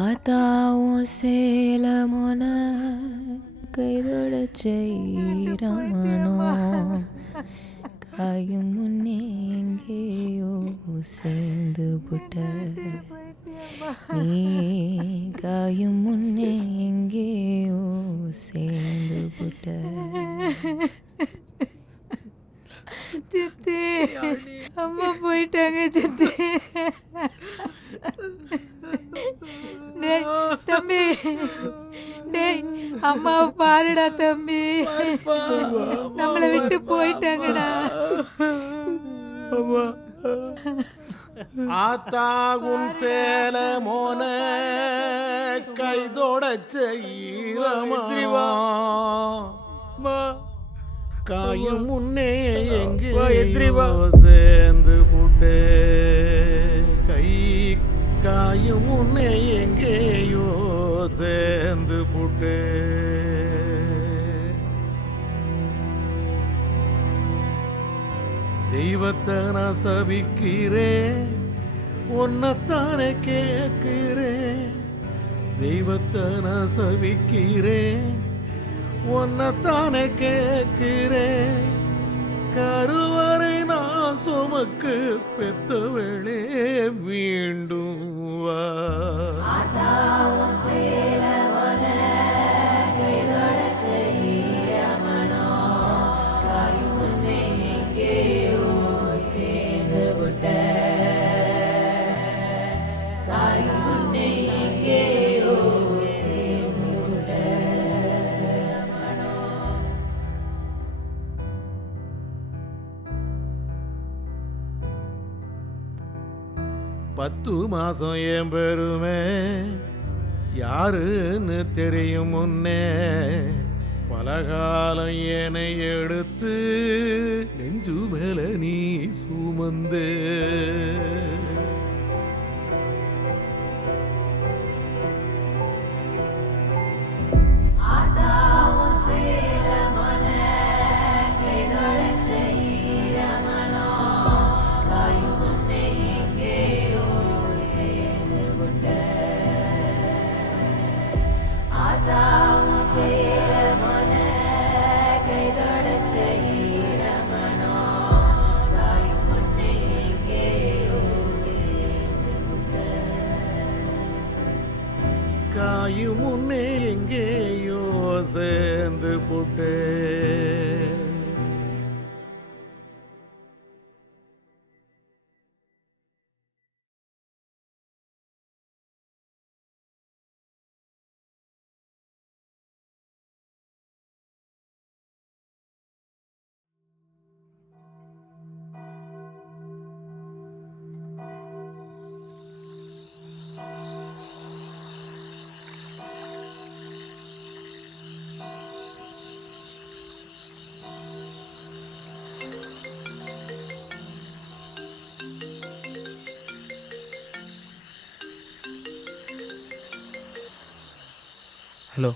ஆத்தாவும் சேலமோன கைதொட செய்யமனோ காயும் முன்னே எங்கேயோ சேர்ந்து புட்ட நீ காயும் முன்னே எங்கேயோ சேர்ந்து புட்ட. சித்தி அம்மா போயிட்டாங்க சித்தி. டேய் தம்பி, டேய் அம்மாவை பாருடா தம்பி, நம்மளை விட்டு போயிட்டாங்கடா. ஆத்தாகும் சேல மோன கைதோட செய்யமா காயும் முன்னே எங்கேயோ சேர்ந்து புட்டே கை காயும் முன்னே எங்கேயோ சேர்ந்து புட்டே. தெய்வத்தை நான் சபிக்கிறேன், உன்னைத்தானே கேட்கிறேன். தெய்வத்தை நான் சபிக்கிறேன், உன்னைத்தானே கேட்கிறேன். கருவறை நான் சுமக்கு பெத்தவளே மீண்டும் வா. பத்து மாசம் என் பெருமை யாருன்னு தெரியும் முன்னே. பலகாலம் என்னை எடுத்து நெஞ்சு மேல நீ சுமந்து காயும் முன்னே எங்கேயோ சேர்ந்து புட்டே. ஹலோ.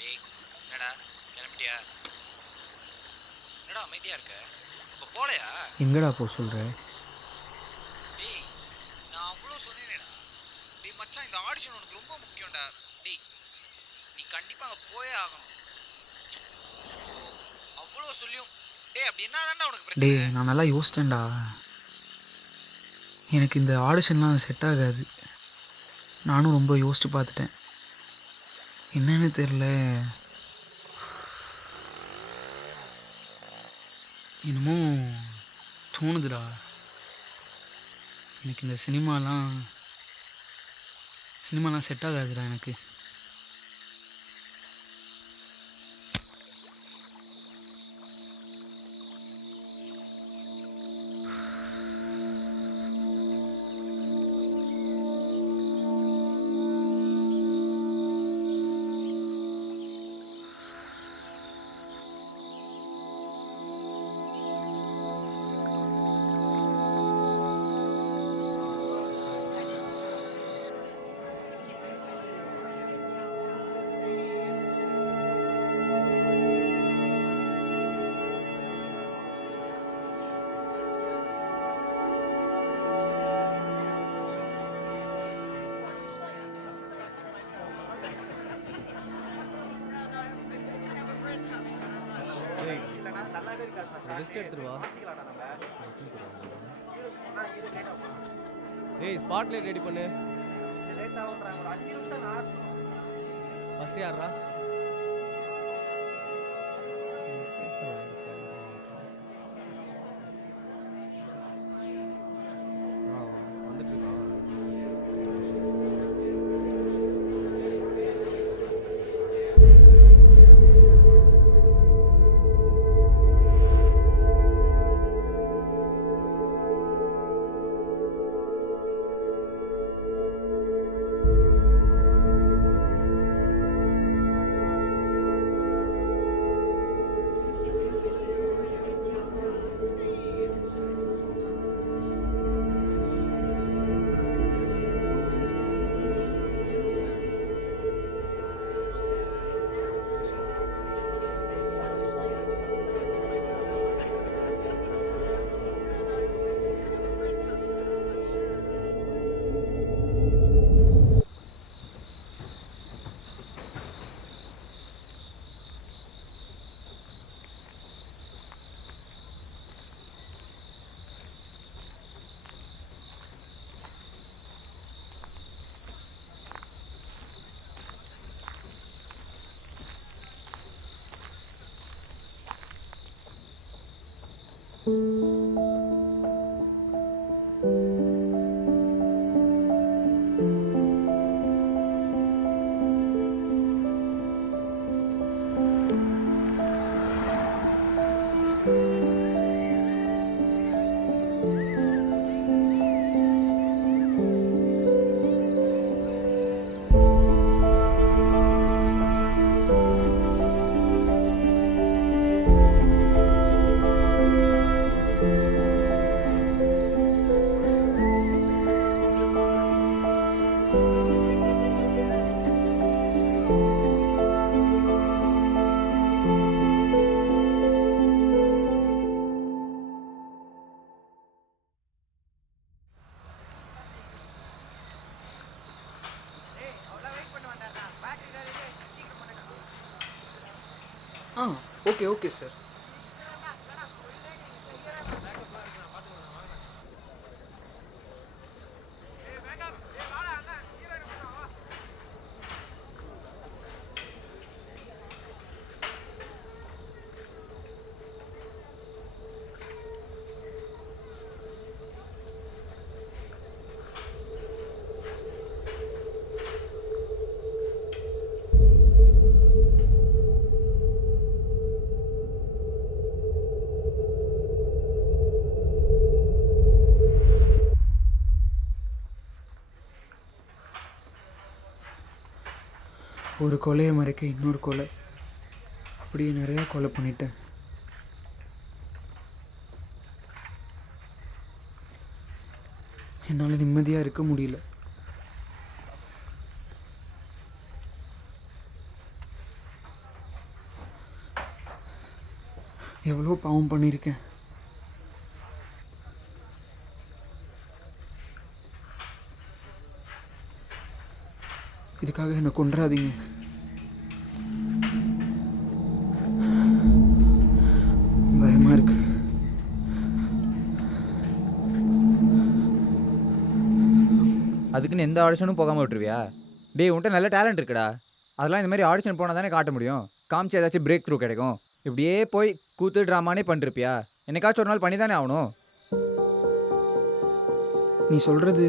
டேய் என்னடா கிளம்பிட்டியா? என்னடா அமைதியாக இருக்க? இப்போ போலையா? எங்கடா போ சொல்கிற? டேய் நான் அவ்வளோ சொன்னேனேடா. டேய் மச்சான், இந்த ஆடிஷன் உனக்கு ரொம்ப முக்கியம்டா. டேய் நீ கண்டிப்பாக அங்கே போயே ஆகணும். அவ்வளோ சொல்லியும் டேய் அப்படி என்ன தான்டா உனக்கு பிரச்சனை? டேய் நான் நல்லா யோசித்தேன்டா. எனக்கு இந்த ஆடிஷன்லாம் செட் ஆகாது. நானும் ரொம்ப யோசித்து பார்த்துட்டேன். என்னன்னு தெரில, என்னமோ தோணுதுடா. எனக்கு இந்த சினிமாலாம் செட் ஆகாதுடா எனக்கு. ரெஸ்ட் எடுத்துட்டு வா. ஏய் ஸ்பாட் லைட் ரெடி பண்ணு. ஃபர்ஸ்ட் யாரா? வந்துட்டு இருக்கா? Okay okay sir. ஒரு கொலையை மறைக்க இன்னொரு கொலை, அப்படியே நிறையா கொலை பண்ணிட்டேன். என்னால் நிம்மதியாக இருக்க முடியல. எவ்வளோ பாவம் பண்ணியிருக்கேன். இதுக்காக என்னை கொன்றாதீங்க. பயமாக இருக்கு. அதுக்குன்னு எந்த ஆடிஷனும் போகாமல் விட்டுருவியா? டேய் உன்ட்ட நல்ல டேலண்ட் இருக்குடா. அதெல்லாம் இந்த மாதிரி ஆடிஷன் போனால் தானே காட்ட முடியும். காமிச்சு ஏதாச்சும் பிரேக் த்ரூ கிடைக்கும். இப்படியே போய் கூத்து ட்ராமானே பண்ணிருப்பியா? என்னைக்காச்சும் ஒரு நாள் பண்ணி தானே ஆகணும். நீ சொல்கிறது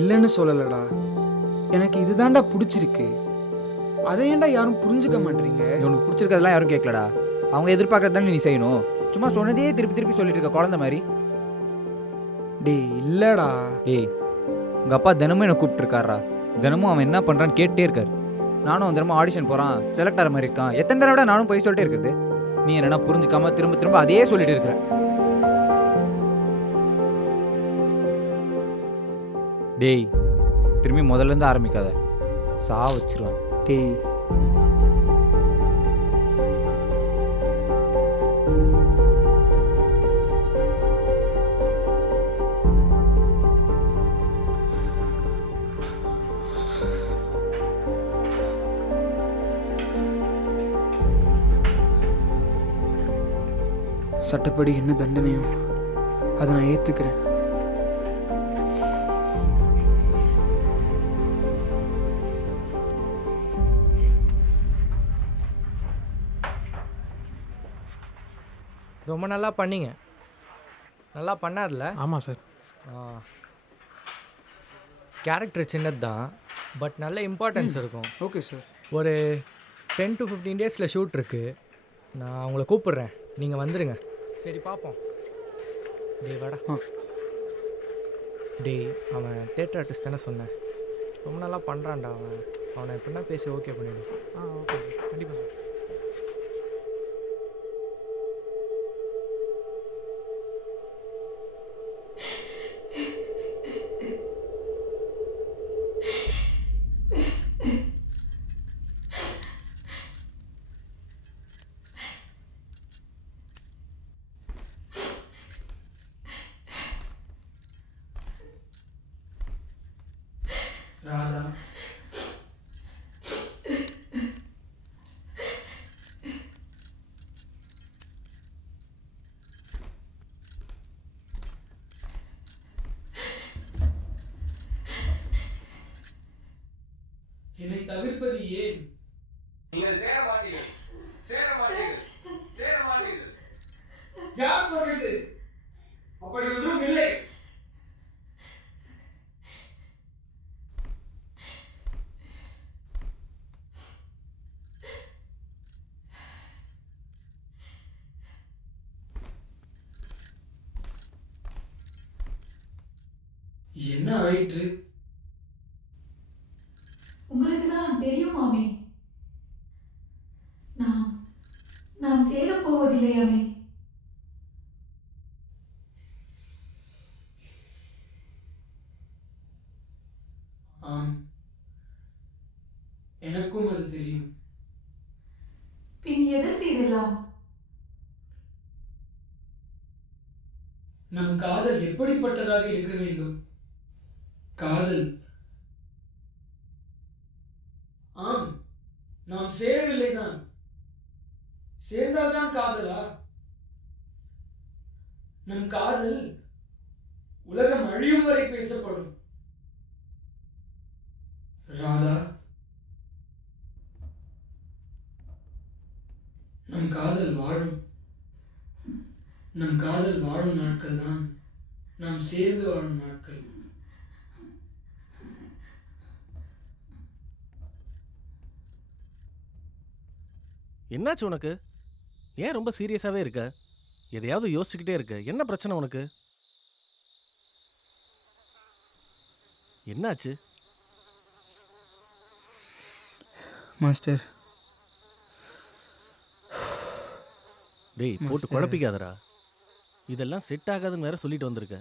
இல்லைன்னு சொல்லலடா. எனக்கு இதுதான்டா பிடிச்சிருக்கு. அதை ஏன்டா யாரும் புரிஞ்சுக்க மாட்டீங்க? உனக்கு பிடிச்சிருக்கிறதெல்லாம் யாரும் கேட்கலடா. அவங்க எதிர்பார்க்கறது தானே நீ செய்யணும். சும்மா சொன்னதே திருப்பி திருப்பி சொல்லிட்டு இருக்க குழந்தை மாதிரி. டேய் இல்லைடா. டேய் உங்கள் அப்பா தினமும் என்னை கூப்பிட்டுருக்காரா. தினமும் அவன் என்ன பண்ணுறான்னு கேட்டே இருக்கார். நானும் அவன் தினமும் ஆடிஷன் போகிறான், செலக்ட் ஆகிற மாதிரி இருக்கான். எத்தனை தடவை நானும் போய் சொல்லிட்டே இருக்குது. நீ என்னென்னா புரிஞ்சுக்காம திரும்ப திரும்ப அதையே சொல்லிட்டு இருக்கிற. டேய் திரும்பி முதல்லேருந்து ஆரம்பிக்காத, சா வச்சிருவேன். டேய் சட்டப்படி என்ன தண்டனையோ அதை நான் ஏற்றுக்கிறேன். ரொம்ப நல்லா பண்ணீங்க. நல்லா பண்ணார்ல? ஆமாம் சார். கேரக்டர் சின்னது தான், பட் நல்ல இம்பார்ட்டன்ஸ் இருக்கும். Okay sir. ஒரு 10 to 15 டேஸில் ஷூட் இருக்குது. நான் உங்களை கூப்பிட்றேன், நீங்கள் வந்துடுங்க. சரி பார்ப்போம். டேய் வாடா. டேய் அவன் தேட்டர் ஆர்டிஸ்ட் தானே சொன்னேன், ரொம்ப நல்லா பண்ணுறான்டா அவன். அவனை எப்படின்னா பேசி ஓகே பண்ணிவிடு. ஓகே சார், கண்டிப்பாக சார். ராதா, என்னை தவிர்ப்பது ஏன்? நீங்கள் சேர மாட்டீர்கள், சேர மாட்டீர்கள், சேர மாட்டீர்கள். யார் சொல்றது? அப்படி ஒன்றும் இல்லை. என்ன ஆயிற்று? உங்களுக்கு தான் தெரியும் மாமி, நாம் சேரப் போவதில்லையாமே. ஆம், எனக்கும் அது தெரியும். பின் எதற்கு இதெல்லாம்? நம் காதல் எப்படிப்பட்டதாக இருக்க வேண்டும்? காதல். ஆம், நாம் சேரவில்லைதான். சேர்ந்தால்தான் காதலா? நம் காதல் உலகம் அழியும் வரை பேசப்படும். ராதா, நம் காதல் வாழும். நம் காதல் வாழும் நாட்கள் தான் நாம் சேர்ந்து வாழும் நாட்கள். என்னாச்சு உனக்கு? ஏன் ரொம்ப சீரியஸாகவே இருக்க? எதையாவது யோசிச்சுக்கிட்டே இருக்க? என்ன பிரச்சனை உனக்கு? என்னாச்சு? மாஸ்டர், டேய் போட்டு குழப்பிக்காதடா. இதெல்லாம் செட் ஆகாதுன்னு வேற சொல்லிட்டு வந்திருக்க.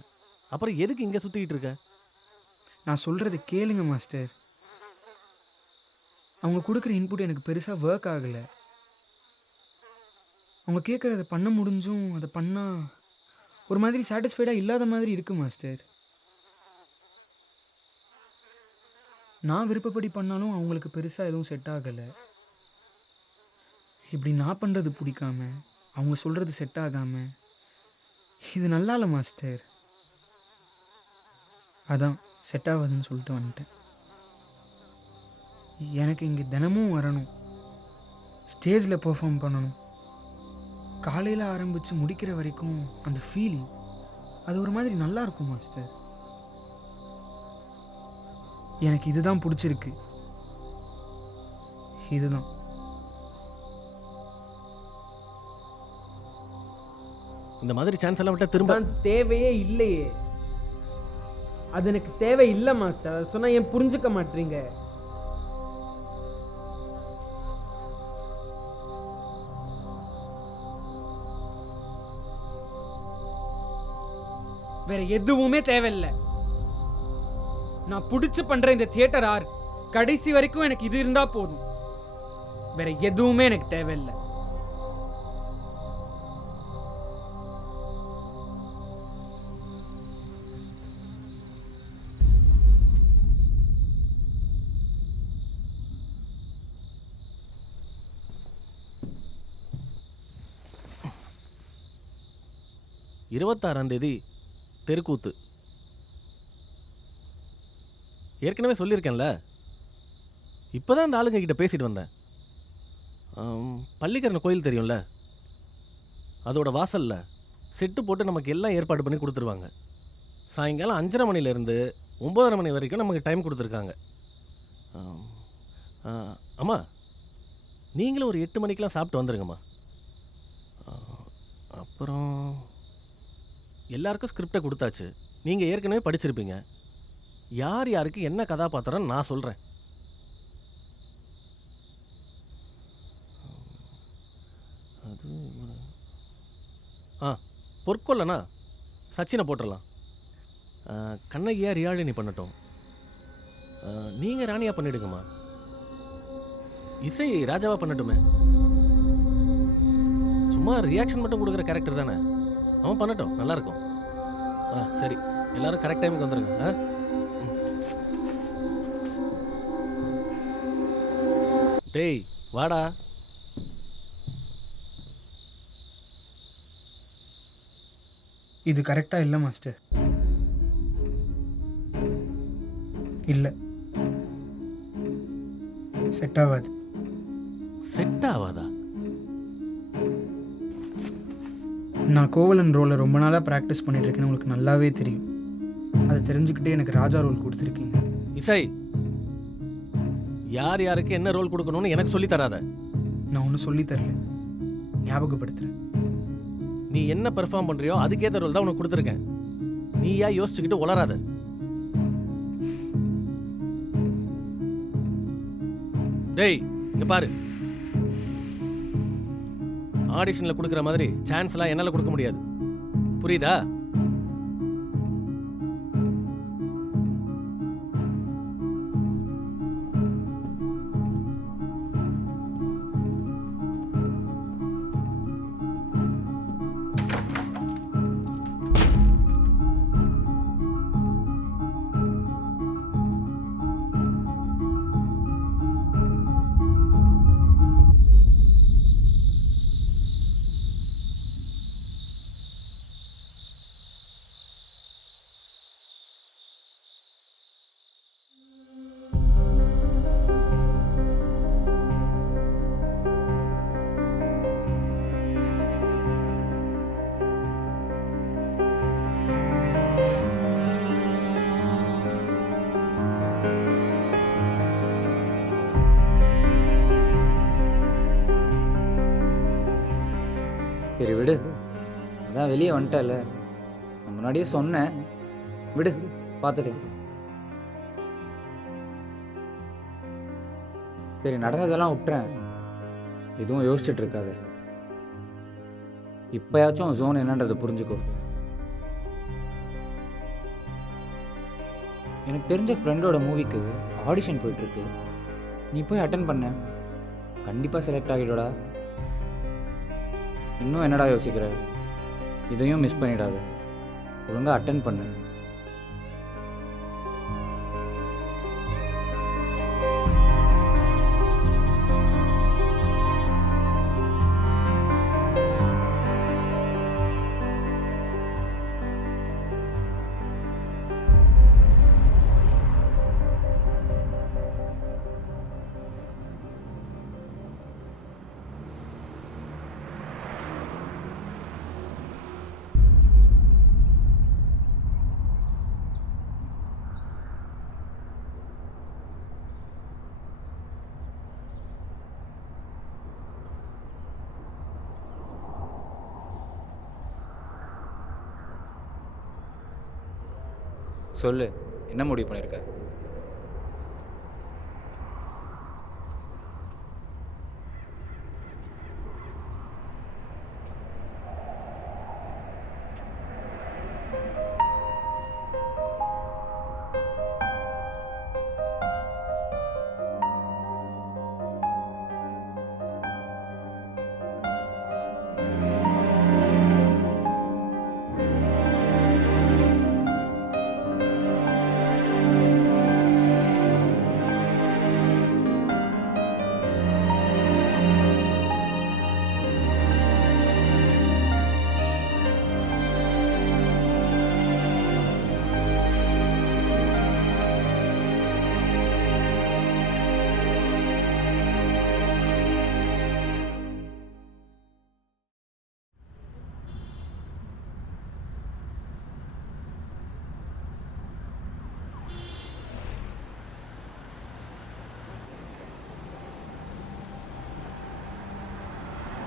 அப்புறம் எதுக்கு இங்கே சுற்றிக்கிட்டு இருக்க? நான் சொல்கிறத கேளுங்க மாஸ்டர். அவங்க கொடுக்குற இன்புட் எனக்கு பெருசாக ஒர்க் ஆகலை. அவங்க கேட்குறத பண்ண முடிஞ்சும் அதை பண்ணால் ஒரு மாதிரி சாட்டிஸ்ஃபைடாக இல்லாத மாதிரி இருக்குது மாஸ்டர். நான் விருப்பப்படி பண்ணாலும் அவங்களுக்கு பெருசாக எதுவும் செட் ஆகலை. இப்படி நான் பண்ணுறது பிடிக்காம அவங்க சொல்கிறது செட் ஆகாமல் இது நல்லா இல்லை மாஸ்டர். அதான் செட் ஆகாதுன்னு சொல்லிட்டு வந்துட்டேன். எனக்கு இங்கே தினமும் வரணும், ஸ்டேஜில் பெர்ஃபார்ம் பண்ணணும். காலையில் ஆரம்பித்து முடிக்கிற வரைக்கும் அந்த ஃபீல் அது ஒரு மாதிரி நல்லா இருக்கும் மாஸ்டர். எனக்கு இதுதான் பிடிச்சிருக்கு. இதுதான் இந்த மாதிரி சான்ஸ் எல்லாம் விட்டா திரும்ப தேவையே இல்லையே. அது எனக்கு தேவை இல்லை மாஸ்டர். அதை சொன்னால் ஏன் புரிஞ்சுக்க மாட்டீங்க? வேற எதுவுமே தேவையில்லை. நான் பிடிச்சி பண்ற இந்த தியேட்டர் ஆர் கடைசி வரைக்கும் எனக்கு இது இருந்தா போதும். வேற எதுவுமே எனக்கு தேவையில்லை. 26ஆம் தேதி தெருக்கூத்து. ஏற்கனவே சொல்லியிருக்கேன்ல. இப்போ தான் அந்த ஆளுங்க கிட்ட பேசிட்டு வந்தேன். பள்ளிக்கரண கோயில் தெரியும்ல, அதோட வாசலில் செட்டு போட்டு நமக்கு எல்லாம் ஏற்பாடு பண்ணி கொடுத்துருவாங்க. சாயங்காலம் 5:30 மணிலேருந்து 9:30 மணி வரைக்கும் நமக்கு டைம் கொடுத்துருக்காங்க. அம்மா, நீங்களும் ஒரு 8 மணிக்கெலாம் சாப்பிட்டு வந்துடுங்கம்மா. அப்புறம் எல்லாருக்கும் ஸ்கிரிப்டை கொடுத்தாச்சு. நீங்கள் ஏற்கனவே படிச்சிருப்பீங்க. யார் யாருக்கு என்ன கதாபாத்திரம் நான் சொல்கிறேன். அது பொற்கொள்ளனா சச்சினை போட்டுடலாம். கண்ணகியா ரியாழினி பண்ணட்டும். நீங்கள் ராணியா பண்ணிடுங்கம்மா. இசை ராஜாவா பண்ணட்டுமே. சும்மா ரியாக்ஷன் மட்டும் கொடுக்குற கேரக்டர் தானே, அவன் பண்ணட்டும், நல்லாயிருக்கும். சரி, எல்லாரும் கரெக்ட் டைமுக்கு வந்துடுங்க. டேய் வாடா. இது கரெக்டாக இல்லை மாஸ்டர். இல்லை, செட் ஆகாது. செட் ஆகாதா? நான் கோவலன் ரோலை ரொம்ப நாளாக ப்ராக்டிஸ் பண்ணிட்டு இருக்கேன்னு உங்களுக்கு நல்லாவே தெரியும். அதை தெரிஞ்சுக்கிட்டே எனக்கு ராஜா ரோல் கொடுத்துருக்கீங்க. இசை, யார் யாருக்கு என்ன ரோல் கொடுக்கணும்னு எனக்கு சொல்லி தராத. நான் ஒன்றும் சொல்லி தரல, ஞாபகப்படுத்துகிறேன். நீ என்ன பெர்ஃபார்ம் பண்ணுறியோ அதுக்கேற்ற ரோல் தான் உனக்கு கொடுத்துருக்கேன். நீயா யோசிச்சுக்கிட்டு உளராத. டேய் இங்க பாரு, ஆடிஷனில் கொடுக்குற மாதிரி சான்ஸ்லாம் என்னால் கொடுக்க முடியாது, புரியுதா? சரி விடு, அதான் வெளியே வந்துட்டல, நான் முன்னாடியே சொன்னேன். விடு, பார்த்துக்கலாம். சரி, நடந்ததெல்லாம் விட்டுறேன், எதுவும் யோசிச்சுட்டு இருக்காது. இப்போயாச்சும் ஜோன் என்னன்றதை புரிஞ்சுக்கோ. எனக்கு தெரிஞ்ச ஃப்ரெண்டோட மூவிக்கு ஆடிஷன் போயிட்டுருக்கு. நீ போய் அட்டன் பண்ண, கண்டிப்பாக செலக்ட் ஆகிடோடா. இன்னும் என்னடா யோசிக்கிற? இதையும் மிஸ் பண்ணிடாத, ஒழுங்காக அட்டன் பண்ணு. சொல்லு, என்ன முடிவு பண்ணியிருக்க?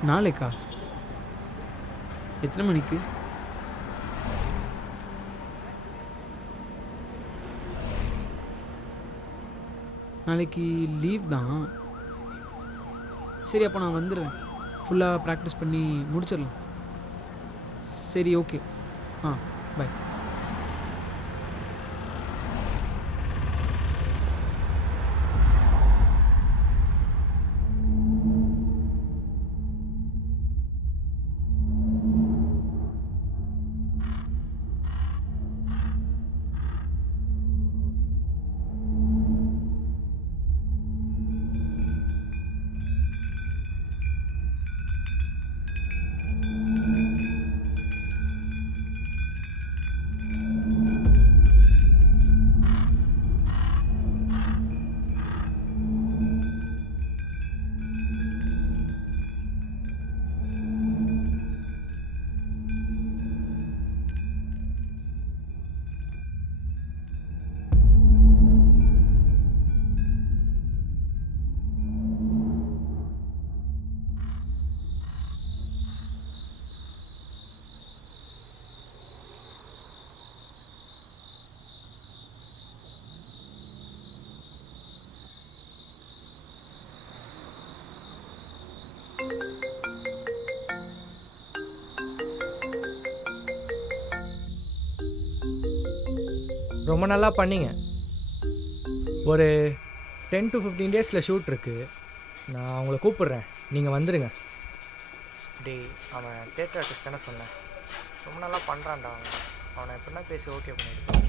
நாளைக்கா? எத்தனை மணிக்கு? நாளைக்கு லீவ் தான். சரி, அப்போ நான் வந்துடுறேன். ஃபுல்லாக ப்ராக்டிஸ் பண்ணி முடிச்சிடலாம். சரி, ஓகே. பை. ரொம்ப நல்லா பண்ணீங்க. ஒரு 10 to 15 டேஸில் ஷூட் இருக்குது. நான் உங்களை கூப்பிட்றேன், நீங்கள் வந்துடுங்க. டேய், அவன் தேட்டர் ஆர்டிஸ்ட் தானே சொன்னேன். ரொம்ப நல்லா பண்ணுறான்டா. அவனை எப்படின்னா பேசி ஓகே பண்ணிவிடு.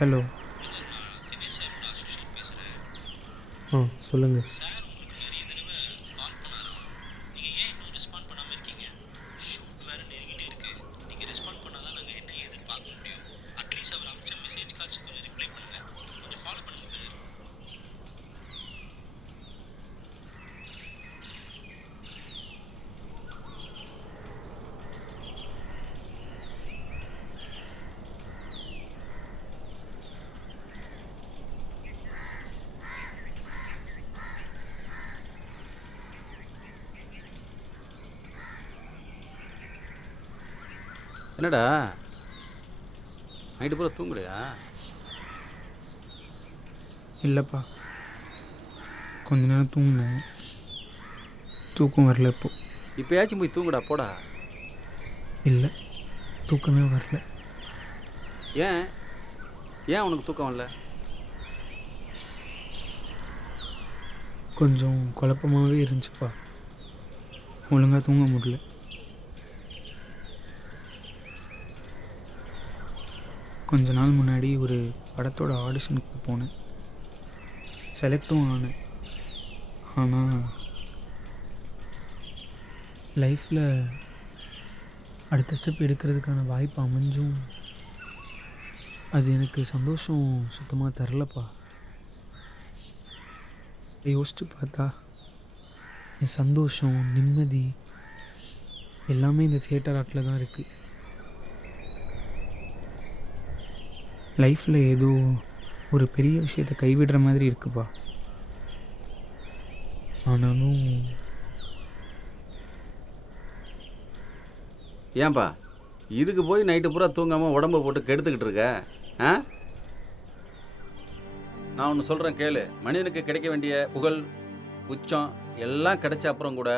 ஹலோ. சொல்லுங்கள். என்னடா நைட்டு பூரா தூங்கலையா? இல்லைப்பா, கொஞ்ச நேரம் தூங்கினேன். தூக்கம் வரல. இப்போயாச்சும் போய் தூங்குடா போடா. இல்லை, தூக்கமே வரல. ஏன் ஏன் உனக்கு தூக்கம் வரல? கொஞ்சம் குழப்பமாகவே இருந்துச்சுப்பா. ஒழுங்காக தூங்க முடியல. கொஞ்ச நாள் முன்னாடி ஒரு படத்தோட ஆடிஷனுக்கு போனேன். செலக்டும் ஆனேன். ஆனால் லைஃப்பில் அடுத்த ஸ்டெப் எடுக்கிறதுக்கான வாய்ப்பு அமைஞ்சும் அது எனக்கு சந்தோஷம் சுத்தமாக தரலப்பா. யோசிச்சு பார்த்தா என் சந்தோஷம், நிம்மதி எல்லாமே இந்த தியேட்டர் ஆர்ட்டில் தான் இருக்குது. லைஃப்பில் ஏதோ ஒரு பெரிய விஷயத்தை கைவிடுற மாதிரி இருக்குப்பா. ஆனாலும் ஏன்பா இதுக்கு போய் நைட்டு பூரா தூங்காமல் உடம்பை போட்டு கெடுத்துக்கிட்டு இருக்க? நான் ஒன்று சொல்கிறேன் கேளு. மனிதனுக்கு கிடைக்க வேண்டிய புகழ், உச்சம் எல்லாம் கிடைச்ச அப்புறம் கூட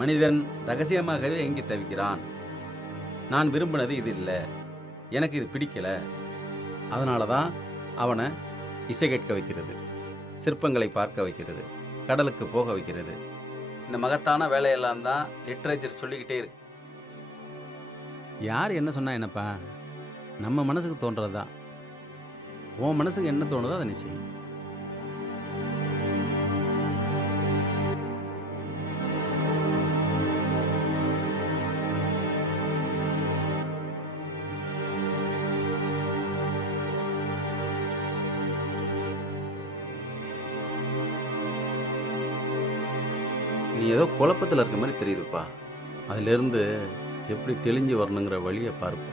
மனிதன் ரகசியமாகவே எங்கி தவிக்கிறான். நான் விரும்பினது இது இல்லை, எனக்கு இது பிடிக்கல, அதனால தான் அவனை இசை கேட்க வைக்கிறது, சிற்பங்களை பார்க்க வைக்கிறது, கடலுக்கு போக வைக்கிறது. இந்த மகத்தான வேலையெல்லாம் தான் லிட்ரேச்சர் சொல்லிக்கிட்டே இருக்கு. யார் என்ன சொன்னா என்னப்பா, நம்ம மனசுக்கு தோன்றது தான். உன் மனசுக்கு என்ன தோணுதோ அதை நீ செய். நீ ஏதோ குழப்பத்தில் இருக்க மாதிரி தெரியுதுப்பா. அதிலிருந்து எப்படி தெளிஞ்சு வரணுங்கிற வழியை பாருப்பா.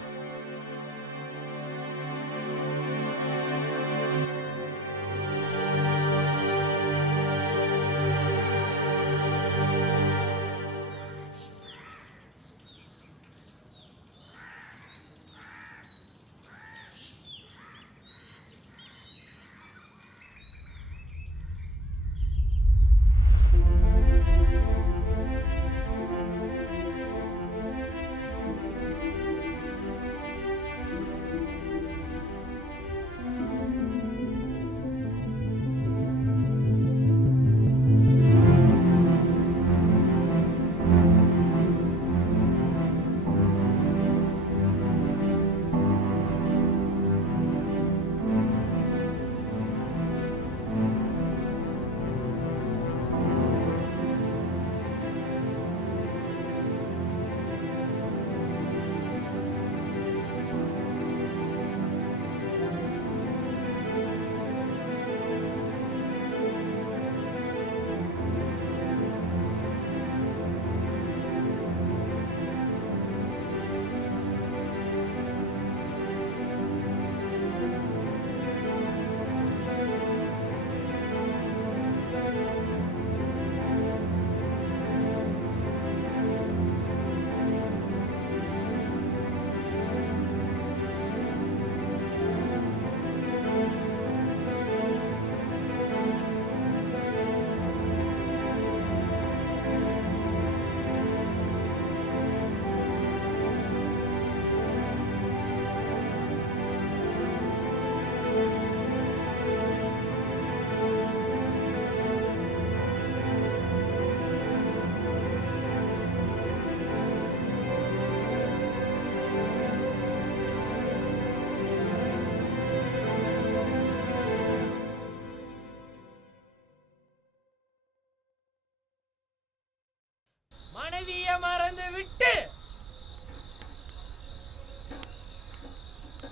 மனைவிய மறந்து விட்டு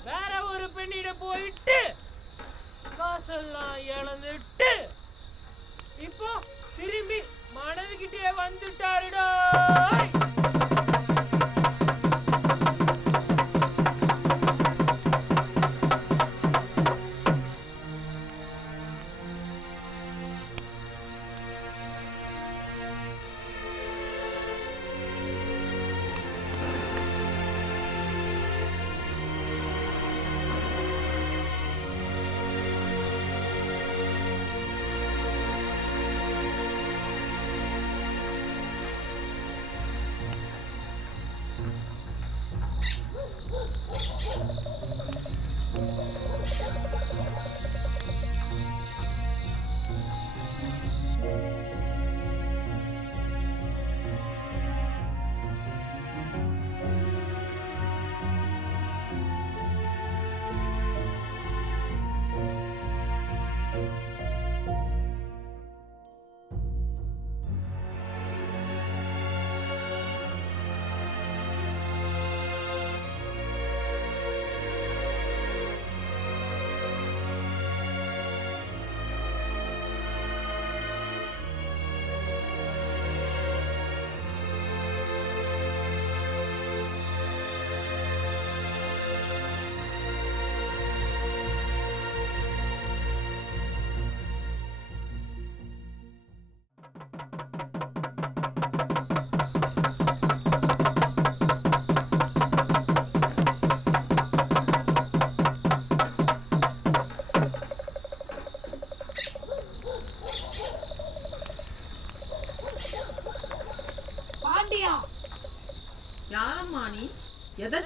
வேற ஒரு பெண்ணிட போயிட்டு காசெல்லாம் இழந்துட்டு இப்போ திரும்பி மனைவி கிட்டே வந்துட்டாருடா.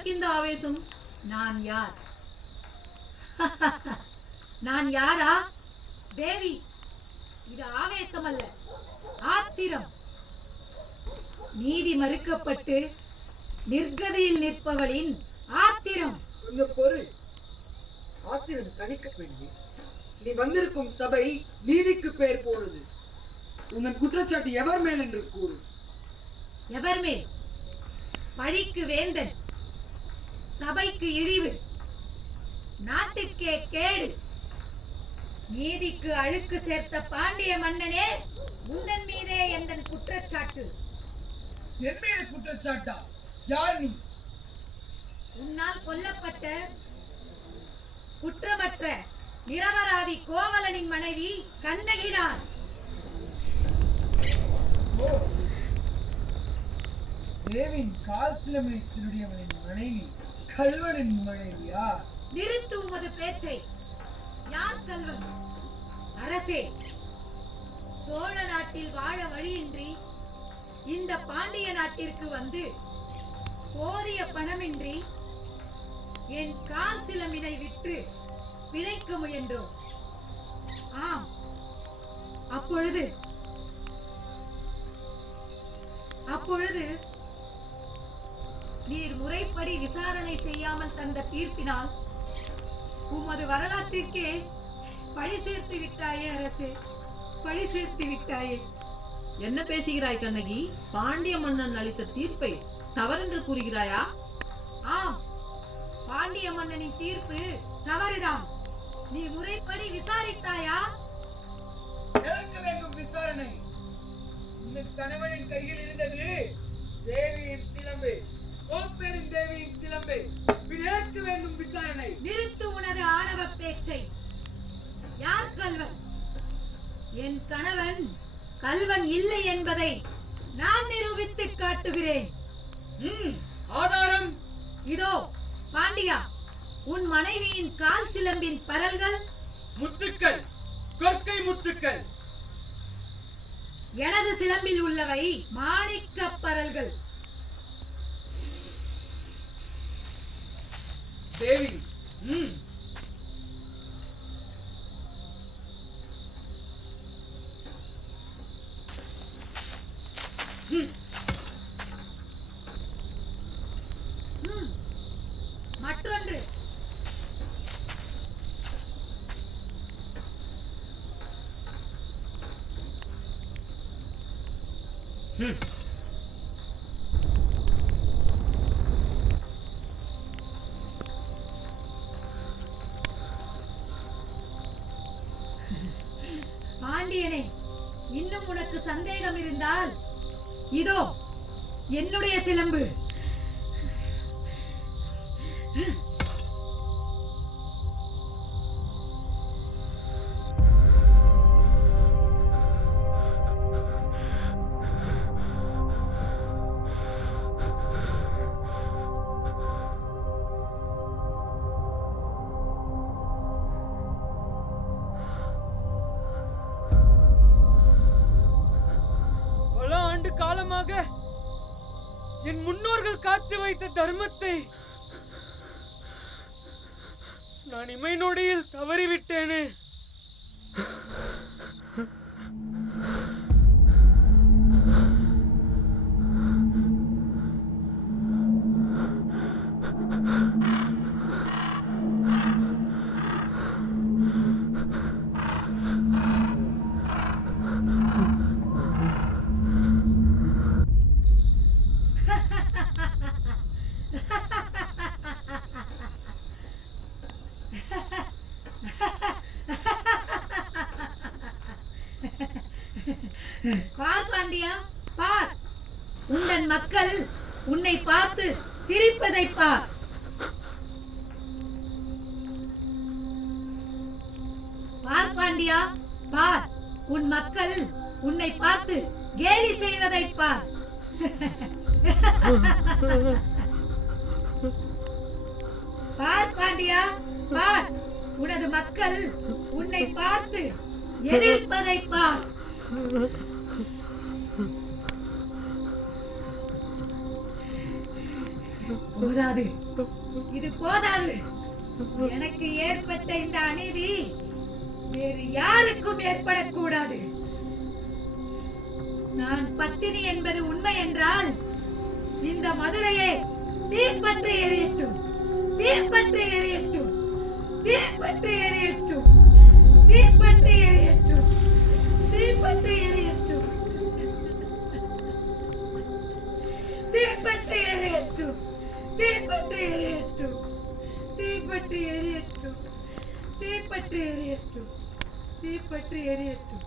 எதற்கு இந்த ஆவேசம்? நான் யார்? நான் யாரா? தேவி, இது ஆவேசம் அல்ல, ஆத்திரம். நீதி மறுக்கப்பட்டு நிர்கதியில் நிற்பவளின் ஆத்திரம். கொஞ்சம் பொறு. ஆத்திரம் தணிக்க வேண்டி நீ வந்திருக்கும் சபை நீதிக்கு பெயர் போனது. உங்கள் குற்றச்சாட்டு எவர் மேல் என்று கூறு. எவர் மேல்? பழிக்கு வேந்தன், சபைக்கு இழிவு, நாட்டுக்கே கேடு, நீதிக்கு அழுக்கு சேர்த்த பாண்டிய மன்னனே, உந்தன் மீதே எந்தன் குற்றச்சாட்டு. என் மீது குற்றச்சாட்டா? யார் நீ? உன்னால் கொல்லப்பட்ட குற்றமற்ற நிரபராதி கோவலனின் மனைவி கண்ணகினார். தேவின் கால் சிலம்பை திருடியவனின் மனைவி கல்வனின் மனைவியா? நிறுத்து உமது பேச்சை. யார் கல்வன்? அரசே, சோழ நாட்டில் வாழ வழியின்றி இந்த பாண்டிய நாட்டிற்கு வந்து போதிய பணமின்றி என் கால் சிலம்பினை விற்று பிழைக்க முயன்றோம். ஆம், அப்பொழுது நீர் முறைப்படி விசாரணை செய்யாமல் தந்த தீர்ப்பினால் உமது வரலாற்றிற்கே பழி சேர்த்து விட்டாயே அரசே, பழி சேர்த்து விட்டாயே. என்ன பேசுகிறாய் கண்ணகி? பாண்டிய மன்னன் அளித்த தீர்ப்பை தவறென்று கூறுகிறாயா? ஆம், பாண்டிய மன்னனின் தீர்ப்பு தவறுதான். நீ முறைப்படி விசாரித்தாயா? எனக்கு வேண்டும் விசாரணை. இந்த கணவனின் கையில் இருந்தது தேவியின் சிலம்பு, கோப்பேரின் தேவியின் சிலம்பு. எனக்கு வேண்டும் விசாரணை. நிறுத்து உனது ஆணவ பேச்சை. யார் கல்வன்? என் கணவன் கல்வன் இல்லை என்பதை நான் நிரூபித்து காட்டுகிறேன். ஆதாரம் இதோ. பாண்டியா, உன் மனைவியின் கால் சிலம்பின் பரல்கள் முத்துக்கள், கொற்கை முத்துக்கள். எனது சிலம்பில் உள்ளவை மாணிக்க பரல்கள். தேவி, மற்றொன்று. பாண்டியனே, இன்னும் உனக்கு சந்தேகம் இருந்தால் இதோ என்னுடைய சிலம்பு. பல ஆண்டு காலமாக என் முன்னோர்கள் காத்து வைத்த தர்மத்தை நான் இமை நொடியில் தவறிவிட்டேனே. பார் பாண்டியா, பார். உந்தன் மக்கள் உன்னை பார்த்து சிரிப்பதை பார். பார் பாண்டியா, பார். உன் மக்கள் உன்னை பார்த்து கேலி செய்வதை பார். பார் பாண்டியா, பார். உனது மக்கள் உன்னை பார்த்து எதிர்ப்பதை பார். போதாது, இது போதாது. எனக்கு ஏற்பட்ட இந்த அநீதி வேறு யாருக்கும் ஏற்படக்கூடாது. நான் பத்தினி என்பது உண்மை என்றால் இந்த மதுரையே தீப்பற்றி எரியட்டும், தீப்பற்றி எரியட்டும், தீப்பற்றி எரியட்டும், தீப்பற்றி எரியட்டும், தீப்பற்றி எரியட்டும், தீப்பற்றி எரியட்டும், தீப்பற்றி எரியட்டும், தீப்பற்றி எரியட்டும், தீப்பற்றி எரியட்டும், தீப்பற்றி எரியட்டும்.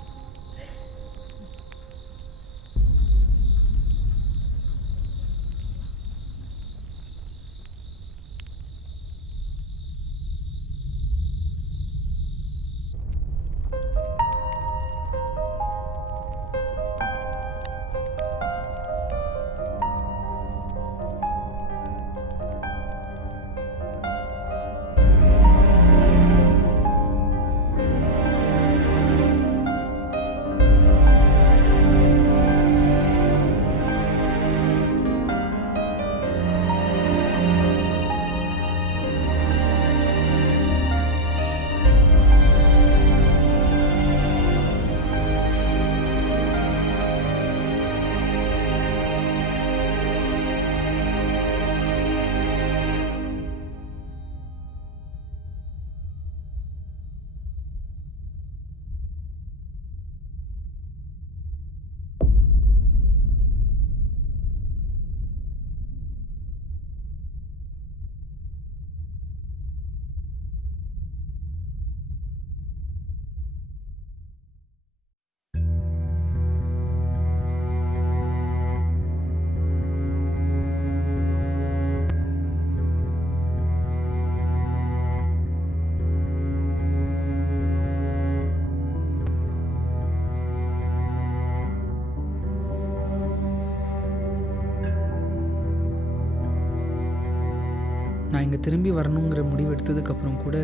நான் இங்கே திரும்பி வரணுங்கிற முடிவு எடுத்ததுக்கப்புறம் கூட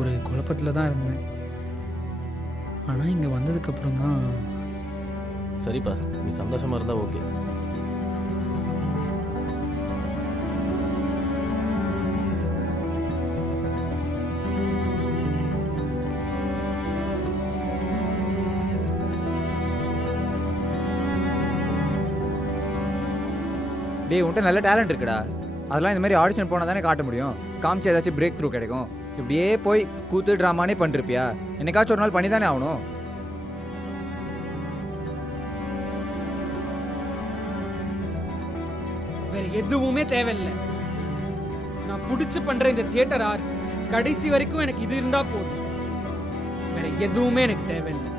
ஒரு குழப்பத்தில் தான் இருந்தேன். ஆனால் இங்கே வந்ததுக்கப்புறம் தான் சரிப்பா, நீ சந்தோஷமா இருந்தா ஓகே. டேய், உன்கிட்ட நல்ல டேலண்ட் இருக்குடா. அதெல்லாம் இந்த மாதிரி ஆடிஷன் போனால் தானே காட்ட முடியும். காமிச்சு ஏதாச்சும் பிரேக் த்ரூ கிடைக்கும். இப்படியே போய் கூத்து ட்ராமானே பண்ணிருப்பியா? என்னைக்காச்சும் ஒரு நாள் பண்ணி தானே ஆகணும். வேற எதுவுமே தேவையில்லை. நான் பிடிச்சி பண்ற இந்த தியேட்டர் ஆர்ட் கடைசி வரைக்கும் எனக்கு இது இருந்தா போதும். வேற எதுவுமே எனக்கு தேவையில்லை.